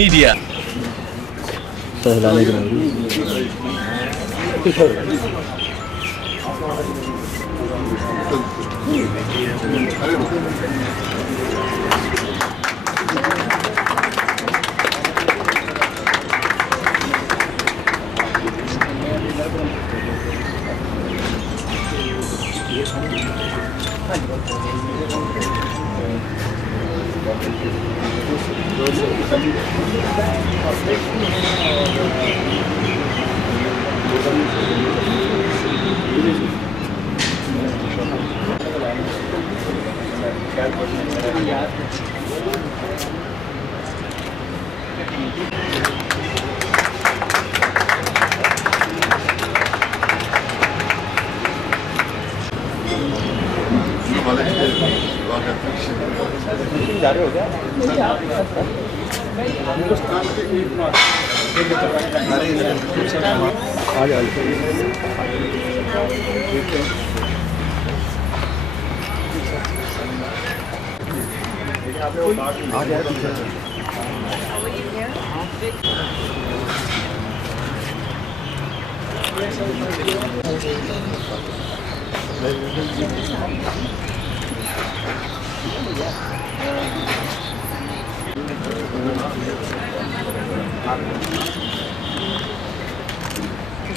Media.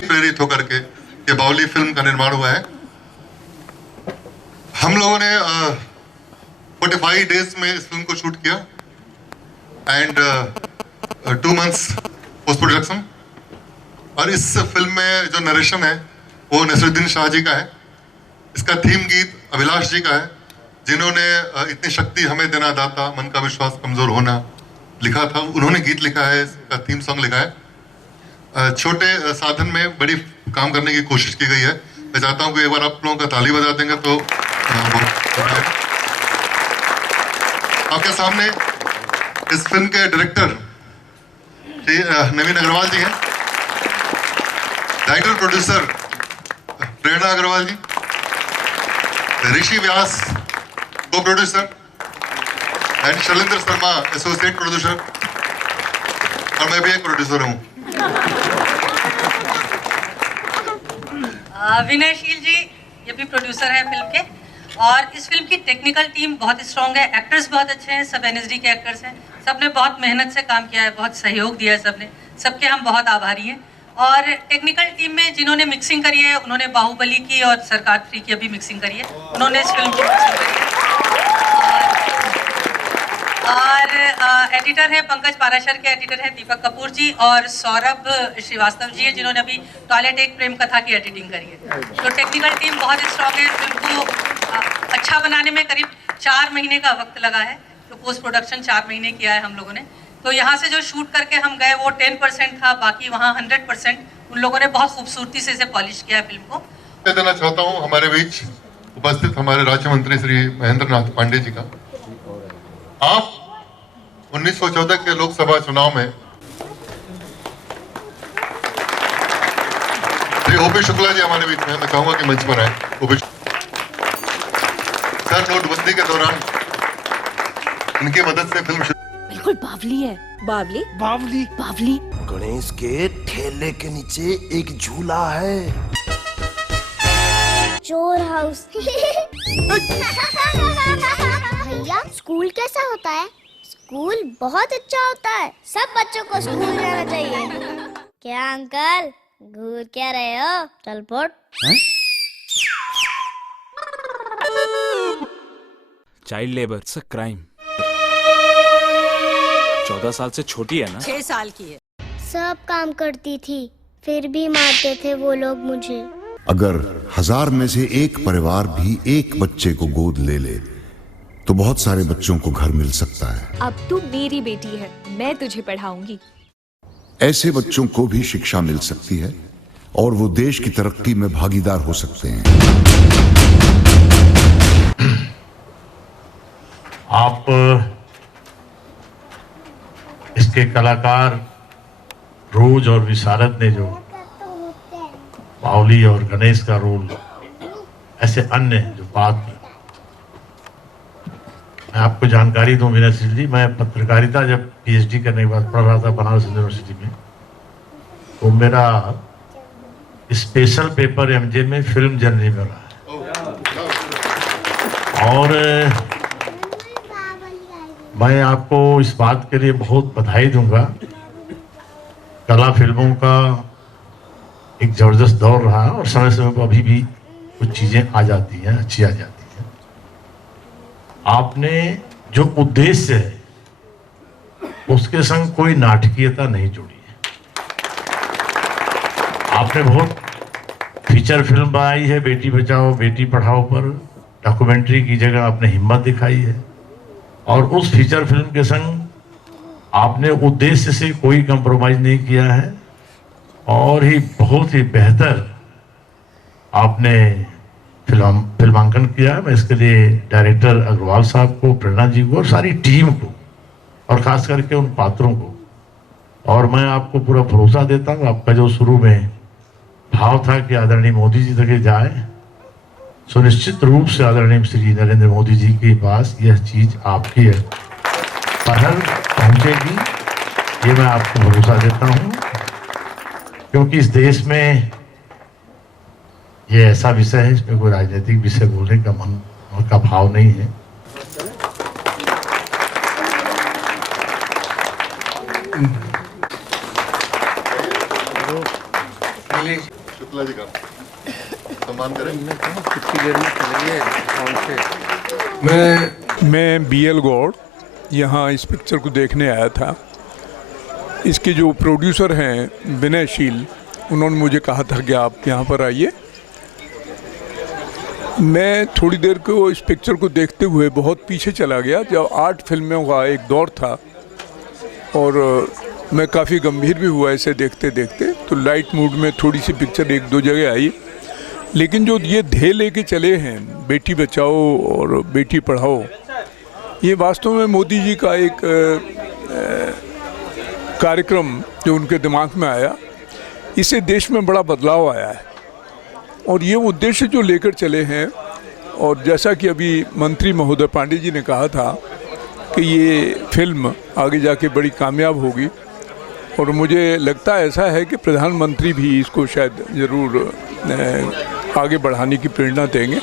प्रेरित होकर के ये बावली फिल्म का निर्माण हुआ है। हम लोगों ने 45 डेज में इस फिल्म को शूट किया एंड 2 मंथ्स पोस्ट प्रोडक्शन। और इस फिल्म में जो नरेशन है वो नसरुद्दीन शाह जी का है। इसका थीम गीत अभिलाष जी का है, जिन्होंने इतनी शक्ति हमें देना दाता मन का विश्वास कमजोर होना लिखा था। उन्होंने गीत लिखा है, इसका थीम सॉन्ग लिखा है। छोटे साधन में बड़ी काम करने की कोशिश की गई है। मैं चाहता हूं कि एक बार आप लोगों का ताली बजा देंगे तो आपके सामने इस फिल्म के डायरेक्टर श्री नवीन अग्रवाल जी हैं, राइटर प्रोड्यूसर प्रेरणा अग्रवाल जी, ऋषि व्यास को producer and Shailendra Sharma associate producer, और मैं भी एक प्रोड्यूसर हूँ। विनयशील जी ये भी प्रोड्यूसर है फिल्म के। और इस फिल्म की टेक्निकल टीम बहुत स्ट्रॉन्ग है, एक्टर्स बहुत अच्छे हैं, सब एनएसडी के एक्टर्स हैं। सबने बहुत मेहनत से काम किया है, बहुत सहयोग दिया है सबने, सबके हम बहुत आभारी हैं। और टेक्निकल टीम में जिन्होंने मिक्सिंग करी है, उन्होंने बाहुबली की और सरकार 3 की अभी मिक्सिंग करी है, उन्होंने इस फिल्म की मिक्सिंग करी है। और एडिटर है पंकज पाराशर के एडिटर हैं दीपक कपूर जी, और सौरभ श्रीवास्तव जी हैं जिन्होंने अभी टॉयलेट एक प्रेम कथा की एडिटिंग करी है। तो टेक्निकल टीम बहुत स्ट्रॉन्ग है। फिल्म को अच्छा बनाने में करीब 4 महीने का वक्त लगा है। तो पोस्ट प्रोडक्शन 4 महीने किया है हम लोगों ने। तो यहाँ से जो शूट करके हम गए वो 10% था, बाकी वहाँ 100% उन लोगों ने बहुत खूबसूरती से इसे पॉलिश किया है फिल्म को। मैं देना चाहता हूँ हमारे बीच उपस्थित हमारे राज्य मंत्री श्री महेंद्र नाथ पांडे जी का। आप 1914 के लोकसभा चुनाव में श्री ओपी शुक्ला जी हमारे बीच में, मैं चाहूंगा कि मंच पर आए। ओपी सर, नोटबंदी के दौरान इनकी मदद से फिल्म बिल्कुल बावली है। बावली बावली बावली गणेश के ठेले के नीचे एक झूला है। चोर हाउस। भैया स्कूल कैसा होता है? स्कूल बहुत अच्छा होता है, सब बच्चों को स्कूल जाना चाहिए। क्या अंकल घूर क्या रहे हो? चल foot. Child labour it's a crime. 14 साल से छोटी है ना? 6 साल की है। सब काम करती थी, फिर भी मारते थे वो लोग मुझे। अगर 1000 में से एक परिवार भी एक बच्चे को गोद ले ले तो बहुत सारे बच्चों को घर मिल सकता है। अब तू मेरी बेटी है, मैं तुझे पढ़ाऊंगी। ऐसे बच्चों को भी शिक्षा मिल सकती है और वो देश की तरक्की में भागीदार हो सकते हैं। आप इसके कलाकार रोज और विशारद ने जो बावली और गणेश का रोल, ऐसे अन्य जो बात मैं आपको जानकारी दूं विनयशील जी, मैं पत्रकारिता जब पीएचडी करने के बाद पढ़ रहा था बनारस यूनिवर्सिटी में, तो मेरा स्पेशल पेपर एमजे में फिल्म जनरली में रहा है। और मैं आपको इस बात के लिए बहुत बधाई दूंगा। कला फिल्मों का एक जबरदस्त दौर रहा और समय समय पर अभी भी कुछ चीजें आ जाती हैं, अच्छी आ जाती हैं। आपने जो उद्देश्य है उसके संग कोई नाटकीयता नहीं जुड़ी है। आपने बहुत फीचर फिल्म बनाई है बेटी बचाओ बेटी पढ़ाओ पर, डॉक्यूमेंट्री की जगह आपने हिम्मत दिखाई है, और उस फीचर फिल्म के संग आपने उद्देश्य से कोई कंप्रोमाइज नहीं किया है, और ही बहुत ही बेहतर आपने फिल्मांकन किया। मैं इसके लिए डायरेक्टर अग्रवाल साहब को, प्रेरणा जी को और सारी टीम को, और खास करके उन पात्रों को, और मैं आपको पूरा भरोसा देता हूँ। आपका जो शुरू में भाव था कि आदरणीय मोदी जी तक जाए, सुनिश्चित रूप से आदरणीय श्री नरेंद्र मोदी जी के पास यह चीज आपकी है पहल पहुंचेगी, ये मैं आपको भरोसा देता हूँ। क्योंकि इस देश में ये ऐसा विषय है, इसमें कोई राजनीतिक विषय बोलने का मन का भाव नहीं है। शुक्ला जी का सम्मान करें। मैं BL गौड़ यहाँ इस पिक्चर को देखने आया था। इसके जो प्रोड्यूसर हैं विनयशील, उन्होंने मुझे कहा था कि आप यहाँ पर आइए। मैं थोड़ी देर को इस पिक्चर को देखते हुए बहुत पीछे चला गया, जब 8 फिल्मों का एक दौर था, और मैं काफ़ी गंभीर भी हुआ इसे देखते देखते। तो लाइट मूड में थोड़ी सी पिक्चर 1-2 जगह आई, लेकिन जो ये ध्येय लेके चले हैं बेटी बचाओ और बेटी पढ़ाओ, ये वास्तव में मोदी जी का एक कार्यक्रम जो उनके दिमाग में आया, इससे देश में बड़ा बदलाव आया है। और ये उद्देश्य जो लेकर चले हैं, और जैसा कि अभी मंत्री महोदय पांडे जी ने कहा था कि ये फिल्म आगे जाके बड़ी कामयाब होगी, और मुझे लगता है ऐसा है कि प्रधानमंत्री भी इसको शायद ज़रूर आगे बढ़ाने की प्रेरणा देंगे।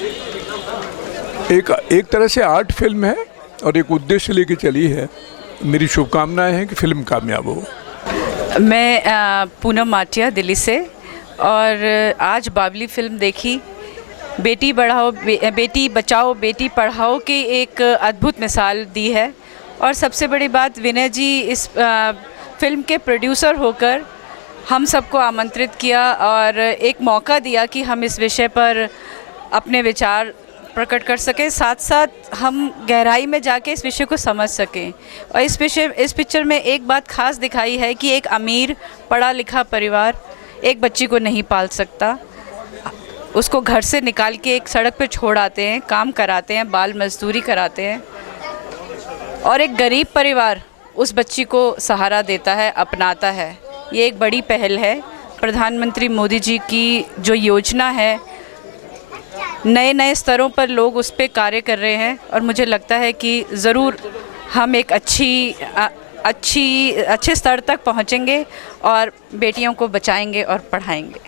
एक तरह से आर्ट फिल्म है और एक उद्देश्य लेके चली है। मेरी शुभकामनाएं हैं कि फिल्म कामयाब हो। मैं पूनम माटिया दिल्ली से, और आज बावली फिल्म देखी। बेटी बचाओ बेटी पढ़ाओ की एक अद्भुत मिसाल दी है, और सबसे बड़ी बात विनय जी इस फिल्म के प्रोड्यूसर होकर हम सबको आमंत्रित किया और एक मौका दिया कि हम इस विषय पर अपने विचार प्रकट कर सकें, साथ साथ हम गहराई में जाके इस विषय को समझ सकें। और इस पिक्चर में एक बात खास दिखाई है कि एक अमीर पढ़ा लिखा परिवार एक बच्ची को नहीं पाल सकता, उसको घर से निकाल के एक सड़क पे छोड़ आते हैं, काम कराते हैं, बाल मजदूरी कराते हैं, और एक गरीब परिवार उस बच्ची को सहारा देता है, अपनाता है। ये एक बड़ी पहल है। प्रधानमंत्री मोदी जी की जो योजना है, नए नए स्तरों पर लोग उस पर कार्य कर रहे हैं, और मुझे लगता है कि ज़रूर हम एक अच्छे स्तर तक पहुंचेंगे और बेटियों को बचाएंगे और पढ़ाएंगे।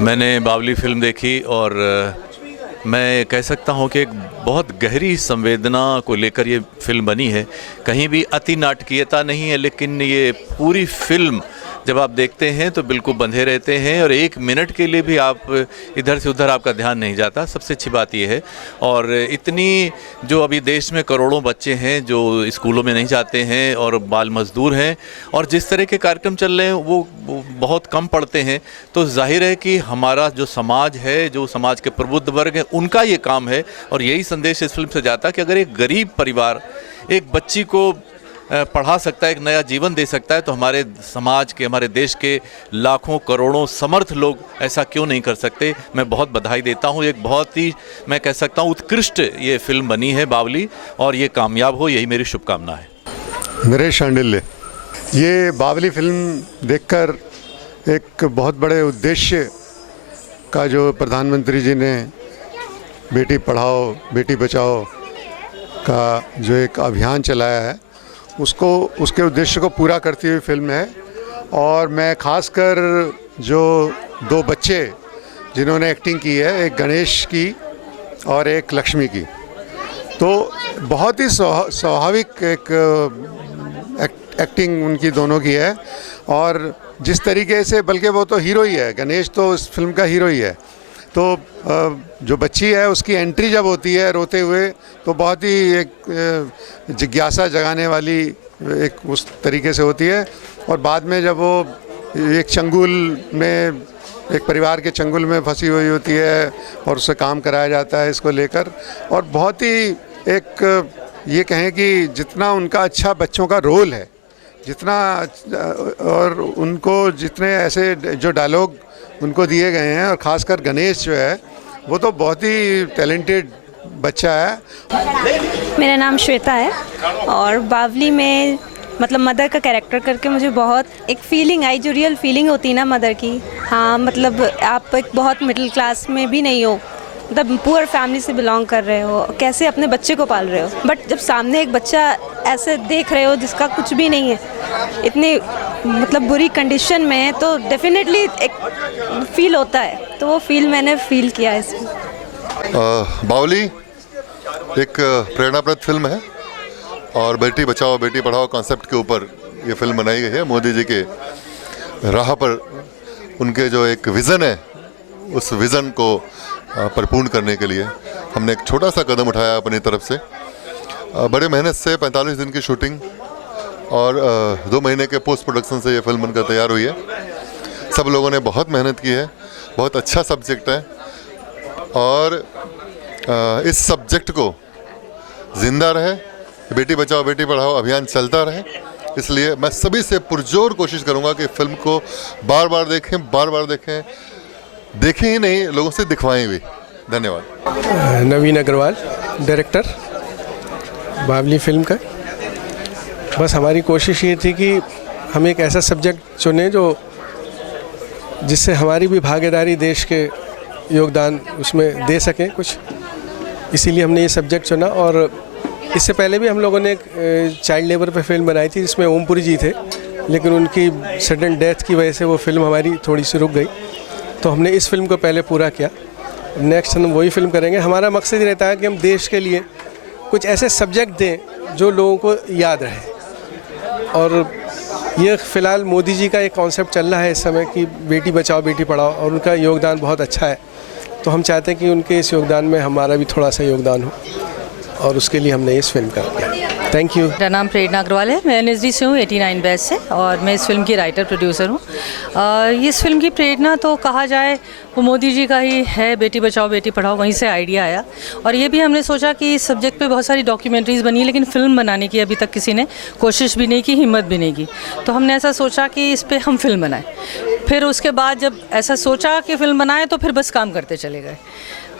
मैंने बावली फिल्म देखी और मैं कह सकता हूं कि एक बहुत गहरी संवेदना को लेकर ये फिल्म बनी है। कहीं भी अति नाटकीयता नहीं है, लेकिन ये पूरी फिल्म जब आप देखते हैं तो बिल्कुल बंधे रहते हैं, और 1 मिनट के लिए भी आप इधर से उधर आपका ध्यान नहीं जाता। सबसे अच्छी बात ये है। और इतनी जो अभी देश में करोड़ों बच्चे हैं जो स्कूलों में नहीं जाते हैं और बाल मजदूर हैं, और जिस तरह के कार्यक्रम चल रहे हैं वो बहुत कम पढ़ते हैं, तो जाहिर है कि हमारा जो समाज है, जो समाज के प्रबुद्ध वर्ग है, उनका ये काम है। और यही संदेश इस फिल्म से जाता कि अगर एक गरीब परिवार एक बच्ची को पढ़ा सकता है, एक नया जीवन दे सकता है, तो हमारे समाज के, हमारे देश के लाखों करोड़ों समर्थ लोग ऐसा क्यों नहीं कर सकते। मैं बहुत बधाई देता हूँ। एक बहुत ही, मैं कह सकता हूँ, उत्कृष्ट ये फिल्म बनी है बावली, और ये कामयाब हो, यही मेरी शुभकामना है। नरेश शांडिल्य, ये बावली फिल्म देखकर एक बहुत बड़े उद्देश्य का जो प्रधानमंत्री जी ने बेटी पढ़ाओ बेटी बचाओ का जो एक अभियान चलाया है उसके उद्देश्य को पूरा करती हुई फिल्म है। और मैं खासकर जो 2 बच्चे जिन्होंने एक्टिंग की है, एक गणेश की और एक लक्ष्मी की, तो बहुत ही स्वाभाविक एक एक्टिंग उनकी दोनों की है। और जिस तरीके से, बल्कि वो तो हीरो ही है, गणेश तो इस फिल्म का हीरो ही है, तो जो बच्ची है उसकी एंट्री जब होती है रोते हुए, तो बहुत ही एक जिज्ञासा जगाने वाली एक उस तरीके से होती है। और बाद में जब वो एक चंगुल में, एक परिवार के चंगुल में फंसी हुई होती है और उससे काम कराया जाता है इसको लेकर, और बहुत ही एक ये कहें कि जितना उनका अच्छा बच्चों का रोल है, जितना और उनको जितने ऐसे जो डायलॉग उनको दिए गए हैं, और ख़ासकर गणेश जो है वो तो बहुत ही टैलेंटेड बच्चा है। मेरा नाम श्वेता है और बावली में मतलब मदर का कैरेक्टर करके मुझे बहुत एक फीलिंग आई, जो रियल फीलिंग होती है ना मदर की। हाँ, मतलब आप एक बहुत मिडिल क्लास में भी नहीं हो, मतलब पुअर फैमिली से बिलोंग कर रहे हो, कैसे अपने बच्चे को पाल रहे हो, बट जब सामने एक बच्चा ऐसे देख रहे हो जिसका कुछ भी नहीं है, इतनी मतलब बुरी कंडीशन में है, तो डेफिनेटली एक फील होता है। तो वो फील मैंने फील किया इसमें। बावली एक प्रेरणाप्रद फिल्म है और बेटी बचाओ बेटी पढ़ाओ कॉन्सेप्ट के ऊपर ये फिल्म बनाई गई है। मोदी जी के राह पर उनके जो एक विज़न है, उस विज़न को परिपूर्ण करने के लिए हमने एक छोटा सा कदम उठाया अपनी तरफ से। बड़े मेहनत से 45 दिन की शूटिंग और 2 महीने के पोस्ट प्रोडक्शन से ये फिल्म बनकर तैयार हुई है। सब लोगों ने बहुत मेहनत की है, बहुत अच्छा सब्जेक्ट है और इस सब्जेक्ट को ज़िंदा रहे, बेटी बचाओ बेटी पढ़ाओ अभियान चलता रहे। इसलिए मैं सभी से पुरजोर कोशिश करूंगा कि फिल्म को बार बार देखें, देखें ही नहीं, लोगों से दिखवाएं भी। धन्यवाद। नवीन अग्रवाल, डायरेक्टर बावली फिल्म का। बस हमारी कोशिश ये थी कि हम एक ऐसा सब्जेक्ट चुने जो जिससे हमारी भी भागीदारी, देश के योगदान उसमें दे सकें कुछ, इसीलिए हमने ये सब्जेक्ट चुना। और इससे पहले भी हम लोगों ने एक चाइल्ड लेबर पे फिल्म बनाई थी जिसमें ओमपुरी जी थे, लेकिन उनकी सडन डेथ की वजह से वो फिल्म हमारी थोड़ी सी रुक गई, तो हमने इस फिल्म को पहले पूरा किया। नेक्स्ट हम वही फिल्म करेंगे। हमारा मकसद ये रहता है कि हम देश के लिए कुछ ऐसे सब्जेक्ट दें जो लोगों को याद रहे। और ये फ़िलहाल मोदी जी का एक कॉन्सेप्ट चल रहा है इस समय कि बेटी बचाओ बेटी पढ़ाओ, और उनका योगदान बहुत अच्छा है, तो हम चाहते हैं कि उनके इस योगदान में हमारा भी थोड़ा सा योगदान हो, और उसके लिए हमने इस फिल्म का किया। Thank you. मेरा नाम प्रेरणा अग्रवाल है, मैं एनएसडी से हूँ, 89 बैच से, और मैं इस फिल्म की राइटर प्रोड्यूसर हूँ। इस फिल्म की प्रेरणा तो कहा जाए वो मोदी जी का ही है, बेटी बचाओ बेटी पढ़ाओ, वहीं से आइडिया आया। और ये भी हमने सोचा कि इस सब्जेक्ट पे बहुत सारी डॉक्यूमेंट्रीज़ बनी, लेकिन फ़िल्म बनाने की अभी तक किसी ने कोशिश भी नहीं की, हिम्मत भी नहीं की। तो हमने ऐसा सोचा कि इस पर हम फिल्म बनाएं। फिर उसके बाद जब ऐसा सोचा कि फ़िल्म बनाएं, तो फिर बस काम करते चले गए।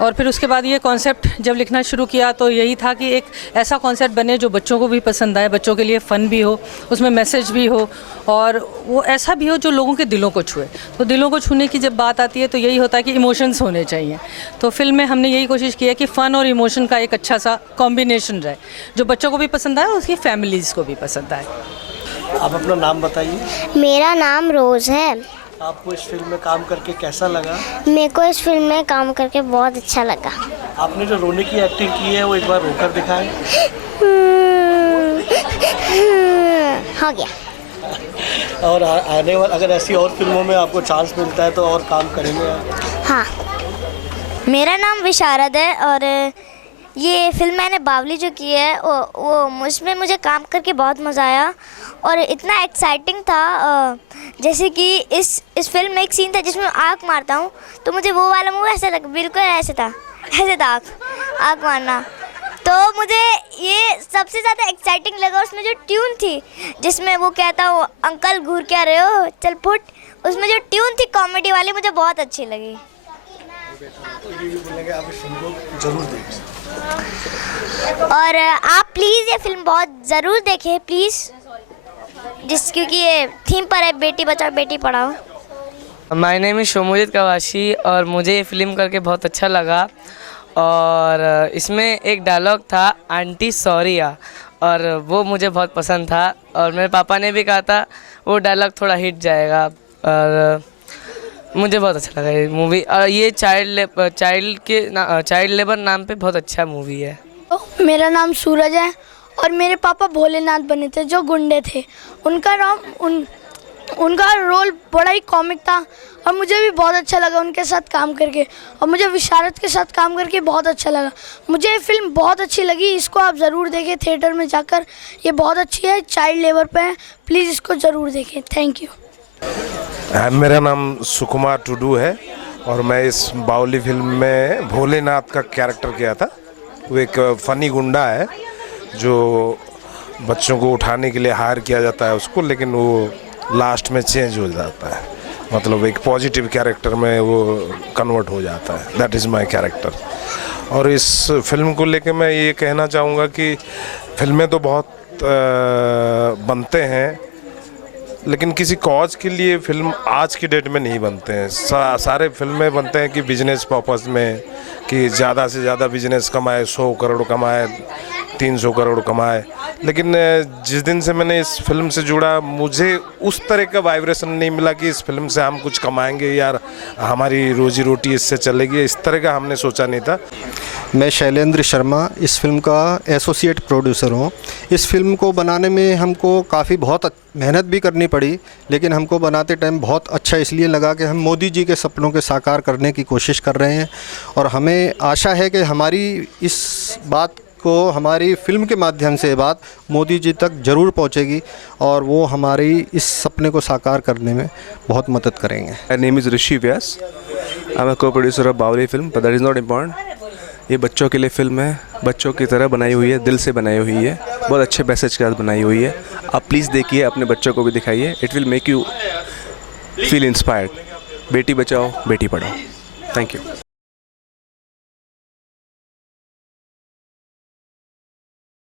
और फिर उसके बाद ये कॉन्सेप्ट जब लिखना शुरू किया तो यही था कि एक ऐसा कॉन्सेप्ट बने जो बच्चों को भी पसंद आए, बच्चों के लिए फ़न भी हो, उसमें मैसेज भी हो, और वो ऐसा भी हो जो लोगों के दिलों को छुए। तो दिलों को छूने की जब बात आती है तो यही होता है कि इमोशंस होने चाहिए। तो फिल्म में हमने यही कोशिश की है कि फ़न और इमोशन का एक अच्छा सा कॉम्बिनेशन रहे, जो बच्चों को भी पसंद आए और उसकी फैमिलीज़ को भी पसंद आए। आप अपना नाम बताइए। मेरा नाम रोज़ है। आपको इस फिल्म में काम करके कैसा लगा? मेरे को इस फिल्म में काम करके बहुत अच्छा लगा। आपने जो रोने की एक्टिंग की है वो एक बार रोकर दिखाएं। हो गया। और आने वाले अगर ऐसी और फिल्मों में आपको चांस मिलता है तो और काम करेंगे आप? हाँ, मेरा नाम विशारद है और ये फिल्म मैंने बावली जो की है वो मुझमें मुझे काम करके बहुत मज़ा आया और इतना एक्साइटिंग था। जैसे कि इस फिल्म में एक सीन था जिसमें आँख मारता हूँ, तो मुझे वो वाला मूव ऐसा लगा, बिल्कुल ऐसे था आँख मारना। तो मुझे ये सबसे ज़्यादा एक्साइटिंग लगा। उसमें जो ट्यून थी जिसमें वो कहता हूँ अंकल घूर क्या रहे हो चल फुट, उसमें जो ट्यून थी कॉमेडी वाली मुझे बहुत अच्छी लगी। और आप प्लीज़ ये फिल्म बहुत ज़रूर देखें प्लीज़, क्योंकि ये थीम पर है Beti Bachao Beti Padhao. My name is शोमोजित कवाशी और मुझे ये फ़िल्म करके बहुत अच्छा लगा और इसमें एक डायलॉग था आंटी सॉरिया, और वो मुझे बहुत पसंद था और मेरे पापा ने भी कहा था वो डायलॉग थोड़ा हिट जाएगा, और मुझे बहुत अच्छा लगा ये मूवी। और ये चाइल्ड लेबर नाम पे बहुत अच्छा मूवी है। मेरा नाम सूरज है और मेरे पापा भोलेनाथ बने थे जो गुंडे थे। उनका रोल बड़ा ही कॉमिक था और मुझे भी बहुत अच्छा लगा उनके साथ काम करके, और मुझे विशारद के साथ काम करके बहुत अच्छा लगा। मुझे ये फिल्म बहुत अच्छी लगी, इसको आप ज़रूर देखें थिएटर में जाकर, ये बहुत अच्छी है, चाइल्ड लेबर पे है, प्लीज़ इसको ज़रूर देखें। Thank you. मेरा नाम सुकुमार टुडू है और मैं इस बावली फिल्म में भोलेनाथ का कैरेक्टर किया था। वो एक फ़नी गुंडा है जो बच्चों को उठाने के लिए हायर किया जाता है उसको, लेकिन वो लास्ट में चेंज हो जाता है, मतलब एक पॉजिटिव कैरेक्टर में वो कन्वर्ट हो जाता है। That is my character. और इस फिल्म को लेके मैं ये कहना चाहूँगा कि फिल्में तो बहुत बनते हैं, लेकिन किसी कॉज के लिए फिल्म आज की डेट में नहीं बनते हैं। सारे फिल्में बनते हैं कि बिजनेस पर्पस में, कि ज़्यादा से ज़्यादा बिजनेस कमाए, 100 करोड़ कमाए, 300 करोड़ कमाए। लेकिन जिस दिन से मैंने इस फिल्म से जुड़ा, मुझे उस तरह का वाइब्रेशन नहीं मिला कि इस फिल्म से हम कुछ कमाएंगे यार, हमारी रोजी रोटी इससे चलेगी, इस तरह का हमने सोचा नहीं था। मैं शैलेंद्र शर्मा इस फिल्म का एसोसिएट प्रोड्यूसर हूँ। इस फिल्म को बनाने में हमको काफ़ी बहुत मेहनत भी करनी पड़ी, लेकिन हमको बनाते टाइम बहुत अच्छा इसलिए लगा कि हम मोदी जी के सपनों के साकार करने की कोशिश कर रहे हैं, और हमें आशा है कि हमारी इस बात को, हमारी फिल्म के माध्यम से बात मोदी जी तक ज़रूर पहुंचेगी और वो हमारी इस सपने को साकार करने में बहुत मदद करेंगे। My name is Rishi Vyas. I'm a co-producer of बावली film, but that is not important. ये बच्चों के लिए फिल्म है, बच्चों की तरह बनाई हुई है, दिल से बनाई हुई है, बहुत अच्छे मैसेज के साथ बनाई हुई है। आप प्लीज़ देखिए, अपने बच्चों को भी दिखाइए, it will make you feel inspired. Beti Bachao, Beti Padhao. Thank you.